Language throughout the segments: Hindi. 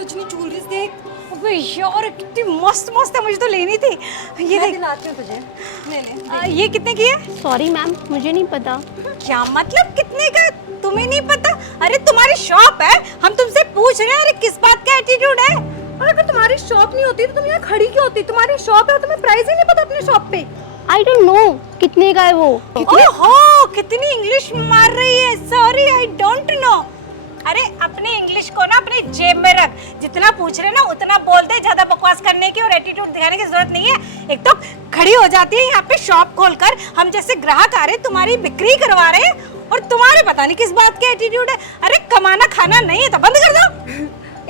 रजनी ज्वेलरीज देख। अबे यार कितनी मस्त मस्त है, मुझे तो लेनी थी। ये मैं देख, दिलाती हूँ तुझे। ले ये कितने की है? सॉरी मैम, मुझे नहीं पता। क्या मतलब कितने का? तुम्हें नहीं पता? अरे तुम्हारी शॉप है, हम तुमसे पूछ रहे हैं। अरे किस बात का एटीट्यूड है? और अगर तुम्हारी शॉप नहीं होती तो तुम यहाँ खड़ी क्यों होती? तुम्हारी शॉप है और तुम्हें प्राइस ही नहीं पता अपने शॉप पे। आई डोंट नो कितने का है वो। ओहो, कितनी इंग्लिश मार रही है। Sorry, I don't know. अरे अपनी इंग्लिश को ना अपनी जेब में रख। जितना पूछ रहे ना उतना बोल दे, ज्यादा बकवास करने की और एटीट्यूड दिखाने की जरूरत नहीं है। एक तो खड़ी हो जाती है यहाँ पे शॉप खोलकर, हम जैसे ग्राहक आ रहे तुम्हारी बिक्री करवा रहे हैं और तुम्हारे पता नहीं किस बात के एटीट्यूड है। अरे कमाना खाना नहीं है तो बंद कर दो।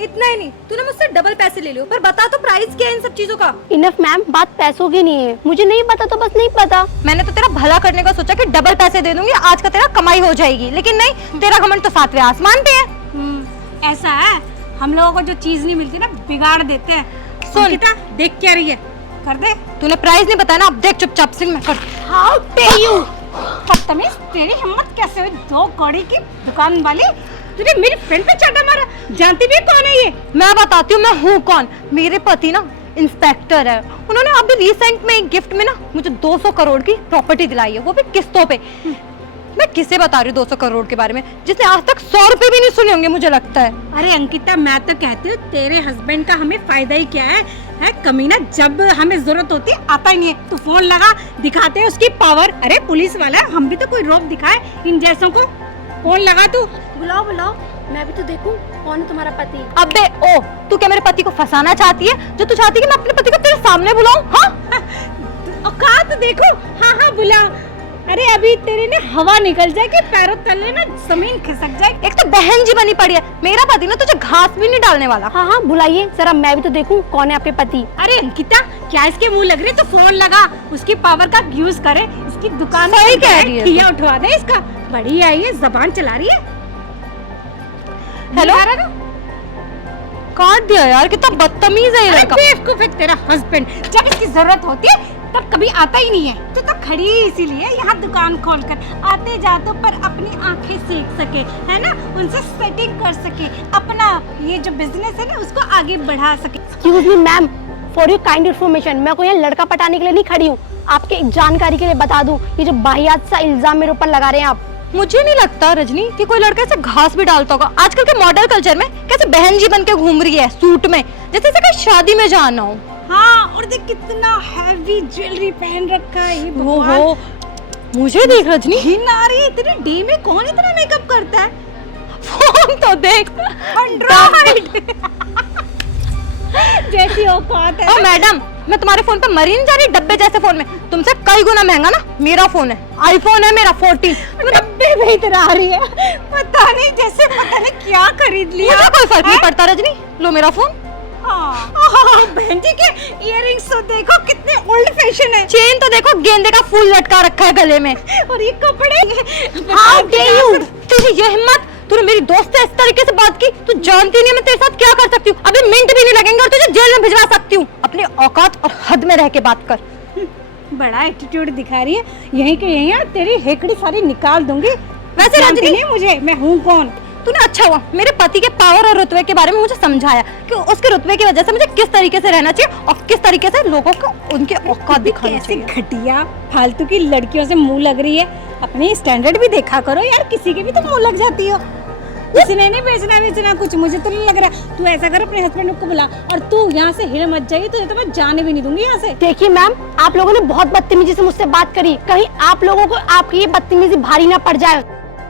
इतना ही नहीं, तूने मुझसे डबल पैसे ले लियो, पर बता तो प्राइस क्या है इन सब चीजों का। इनफ मैम, बात पैसों की नहीं है। मुझे नहीं पता तो बस नहीं पता। मैंने तो तेरा भला करने का सोचा कि डबल पैसे दे दूंगी, आज का तेरा कमाई हो जाएगी, लेकिन नहीं, तेरा घमंड तो सातवें आसमान पे है। ऐसा है, हम लोगों को जो चीज नहीं मिलती ना बिगाड़ देते हैं। सुन देख क्या रही है, कर दे। तूने प्राइस नहीं बताया ना, अब देख चुपचाप से मैं कर। हाउ पे यू। बदतमीज, तेरी हिम्मत कैसे हुई? 2 कौड़ी की दुकान वाली, तूने मेरी फ्रेंड पे चाटा मारा। जानती भी कौन है ये? मैं बताती हूँ मैं हूँ कौन। मेरे पति ना इंस्पेक्टर है। उन्होंने अभी रिसेंट में एक गिफ्ट में ना मुझे 200 करोड़ की प्रॉपर्टी दिलाई है, वो भी किस्तों पे। मैं किसे बता रही हूँ 200 करोड़ के बारे में, जिसने आज तक 100 रुपए भी नहीं सुने होंगे मुझे लगता है। अरे अंकिता, मैं तो कहती हूँ तेरे हस्बैंड का हमें फायदा ही क्या है? कमीना जब हमें जरूरत होती है आता ही नहीं है। तू फोन लगा, दिखाते हैं उसकी पावर। अरे पुलिस वाला है, हम भी तो कोई रोक दिखाए इन जैसों को। फोन लगा तू। बुलाओ बुलाओ, मैं भी तो देखूं कौन है तुम्हारा पति। अबे ओ, तू क्या मेरे पति को फंसाना चाहती है? जो तू चाहती है कि मैं अपने पति को तेरे सामने बुलाऊं? हाँ, औकात देखो। हाँ हाँ बुला। अरे अभी तेरे ने हवा निकल जाए कि पैरों तले ना जमीन खिसक जाए। एक तो बहन जी बनी पड़ी है, मेरा पति ना तुझे घास भी नहीं डालने वाला। हाँ हाँ बुलाइए जरा, मैं भी तो देखूं कौन है आपके पति। अरे अंकिता, क्या इसके मुंह लग रही? तो फोन लगा, उसकी पावर का यूज करे। इसकी दुकान सही कह रही है, खिया उठवा दे इसका। बड़ी आई है, जबान चला रही है। हेलो, काट दिया यार, कितना बदतमीज है ये लड़का। बेवकूफ है तेरा हस्बैंड, जब इसकी जरूरत होती है तब कभी आता ही नहीं है। तो खड़ी है इसीलिए यहाँ दुकान खोलकर, आते जाते पर अपनी आंखें सेक सके, है ना, उनसे सेटिंग कर सके, अपना ये जो बिजनेस है ना उसको आगे बढ़ा सके। Excuse me ma'am, for your kind information, मैं कोई यहाँ लड़का पटाने के लिए नहीं खड़ी हूँ। आपके जानकारी के लिए बता दूं, ये जो बाहियात सा इल्जाम मेरे ऊपर लगा रहे हैं आप। मुझे नहीं लगता रजनी कि कोई लड़का ऐसे घास भी डालता होगा। आजकल के मॉडल कल्चर में कैसे बहन जी बन के घूम रही है सूट में, जैसे कहीं शादी में जाना हो। हाँ, और देख कितना हैवी ज्वेलरी पहन रखा है ये भगवान। मुझे देख रजनी, घिन आ रही है। इतने डे में कौन इतना मेकअप करता है? फोन तो देख, एंड्रॉइड जैसी औकात है। ओ मैडम, मैं तुम्हारे फोन पे मरी नहीं जा रही डब्बे जैसे फोन में। तुमसे कई गुना महंगा ना मेरा फोन है, आईफोन है मेरा 14। डब्बे में इतना आ रही है, पता नहीं जैसे पता नहीं क्या खरीद लिया। मुझे कोई फर्क नहीं पड़ता रजनी, लो मेरा फोन। बहन जी के इयररिंग्स तो देखो कितने ओल्ड फैशन है। चेन तो देखो गेंदे का फूल लटका रखा है गले में, और ये कपड़े। हाउ डेयर यू, तुझे ये हिम्मत? तूने मेरी दोस्त से इस तरीके से बात की? तू जानती नहीं मैं तेरे साथ क्या कर सकती हूँ। अभी मिनट भी नहीं लगेंगे और तुझे जेल में भिजवा सकती हूँ। अपनी औकात और हद में रह के बात कर। बड़ा एटीट्यूड दिखा रही है, यहीं के यहीं तेरी हेकड़ी सारी निकाल दूंगी। वैसे रजनी नहीं मुझे, मैं हूँ कौन? तूने अच्छा हुआ मेरे पति के पावर और रुतबे के बारे में मुझे समझाया कि उसके रुतबे की वजह से मुझे किस तरीके से रहना चाहिए और किस तरीके से लोगों को उनके औकात दिखानी चाहिए। घटिया फालतू की लड़कियों से मुंह लग रही है, अपनी स्टैंडर्ड भी देखा करो यार। किसी के भी तो मुंह लग जाती हो। किसी ने नहीं बेचना कुछ, मुझे तो नहीं लग रहा। तू ऐसा कर, अपने हस्बैंड को बुला और तू यहाँ से हिल मत जाइए, तो मैं जाने भी नहीं दूंगी यहाँ से। देखिए मैम, आप लोगों ने बहुत बदतमीजी से मुझसे बात करी, कहीं आप लोगों को आपकी ये बदतमीजी भारी ना पड़ जाए।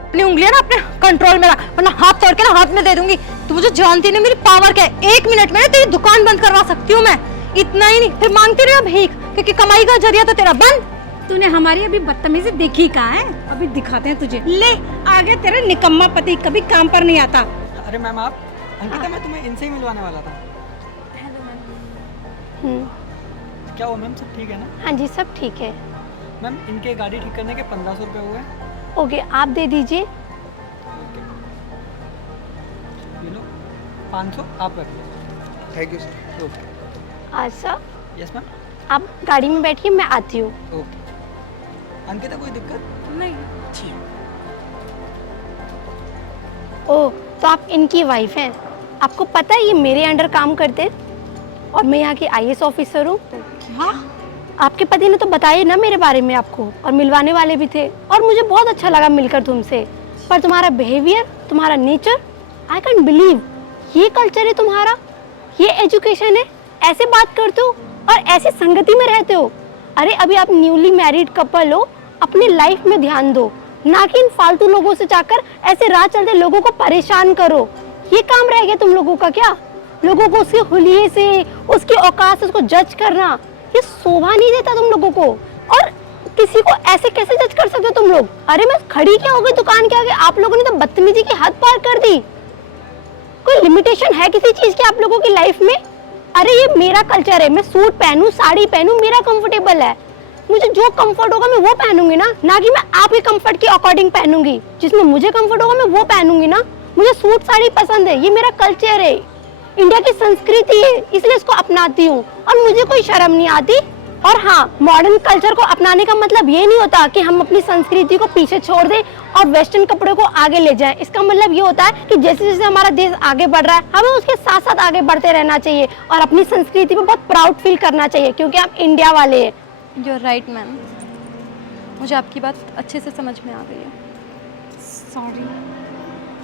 अपनी उंगलियां ना अपने कंट्रोल में रख, वरना हाथ तोड़ के ना हाथ में दे दूंगी। तू मुझे जानती नहीं मेरी पावर क्या है। 1 मिनट में तेरी दुकान बंद करवा सकती हूँ मैं। इतना ही नहीं, फिर मांगती रहे भीख, क्योंकि कमाई का जरिया तो तेरा बंद। तूने हमारी अभी बदतमीजी देखी कहाँ है? अभी दिखाते हैं तुझे। ले आगे तेरा निकम्मा पति कभी काम पर नहीं आता। अरे मैम आप, अंकिता मैं तुम्हें इनसे ही मिलवाने वाला था। क्या हुआ मैम, सब ठीक है ना? हाँ जी सब ठीक है। मैम इनके गाड़ी ठीक करने के 1500 रुपये हुए। ओके, आप दे दीजिए। ओके, ये लो 500 आप रख लो। Thank you sir. ओके। अच्छा, यस मैम। आप गाड़ी में बैठिए, मैं आती हूँ। ओके। अंकिता कोई दिक्कत? नहीं। ओह, तो आप इनकी वाइफ हैं? आपको पता है ये मेरे अंडर काम करते हैं और मैं यहाँ की आईएएस ऑफिसर हूँ। हाँ आपके पति ने तो बताया ना मेरे बारे में आपको, और मिलवाने वाले भी थे, और मुझे बहुत अच्छा लगा मिलकर तुमसे। पर तुम्हारा बिहेवियर, तुम्हारा नेचर, आई कैंट बिलीव ये कल्चर है तुम्हारा, ये एजुकेशन है, ऐसे बात करते हो और ऐसी संगति में रहते हो। अरे अभी आप न्यूली मैरिड कपल हो, अपनी लाइफ में ध्यान दो, ना कि इन फालतू लोगों से जाकर ऐसे राह चलते लोगों को परेशान करो। ये काम रह गया तुम लोगों का क्या? लोगों को उसके हुलिये से, उसकी औकात से उसको जज करना, ये शोभा नहीं देता तुम लोगों को। और किसी को ऐसे कैसे जज कर सकते हो तुम लोग? अरे मैं खड़ी क्या हो गई दुकान के आगे, आप लोगों ने तो बदतमीजी की हद पार कर दी। कोई लिमिटेशन है किसी चीज की आप लोगों की लाइफ में? अरे ये मेरा कल्चर है, मैं सूट पहनूं, साड़ी पहनूं, मेरा कंफर्टेबल है। मुझे जो कंफर्ट होगा मैं वो पहनूंगी ना कि मैं आपके कंफर्ट के अकॉर्डिंग पहनूंगी। जिसमें मुझे कंफर्ट होगा मैं वो पहनूंगी ना। मुझे सूट साड़ी पसंद है, ये मेरा कल्चर है, इंडिया की संस्कृति है, इसलिए इसको अपनाती हूँ और मुझे कोई शर्म नहीं आती। और हाँ, मॉडर्न कल्चर को अपनाने का मतलब ये नहीं होता कि हम अपनी संस्कृति को पीछे छोड़ दें और वेस्टर्न कपड़े को आगे ले जाएं। इसका मतलब ये होता है कि जैसे जैसे हमारा देश आगे बढ़ रहा है, हमें उसके साथ साथ आगे बढ़ते रहना चाहिए और अपनी संस्कृति पे बहुत प्राउड फील करना चाहिए, क्योंकि हम इंडिया वाले हैं। यू आर राइट मैम, मुझे आपकी बात अच्छे से समझ में आ गई है। सॉरी,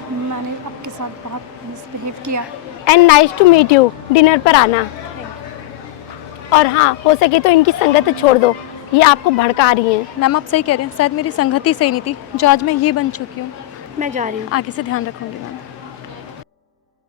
मैंने आपके साथ बहुत मिसबिहेव किया। And nice to meet you, dinner पर आना। और हाँ, हो सके तो इनकी संगत छोड़ दो, ये आपको भड़का रही हैं। मैम आप सही कह रहे हैं, शायद मेरी संगति सही नहीं थी जो आज मैं ये बन चुकी हूँ। मैं जा रही हूँ। आगे से ध्यान रखूँगी मैम।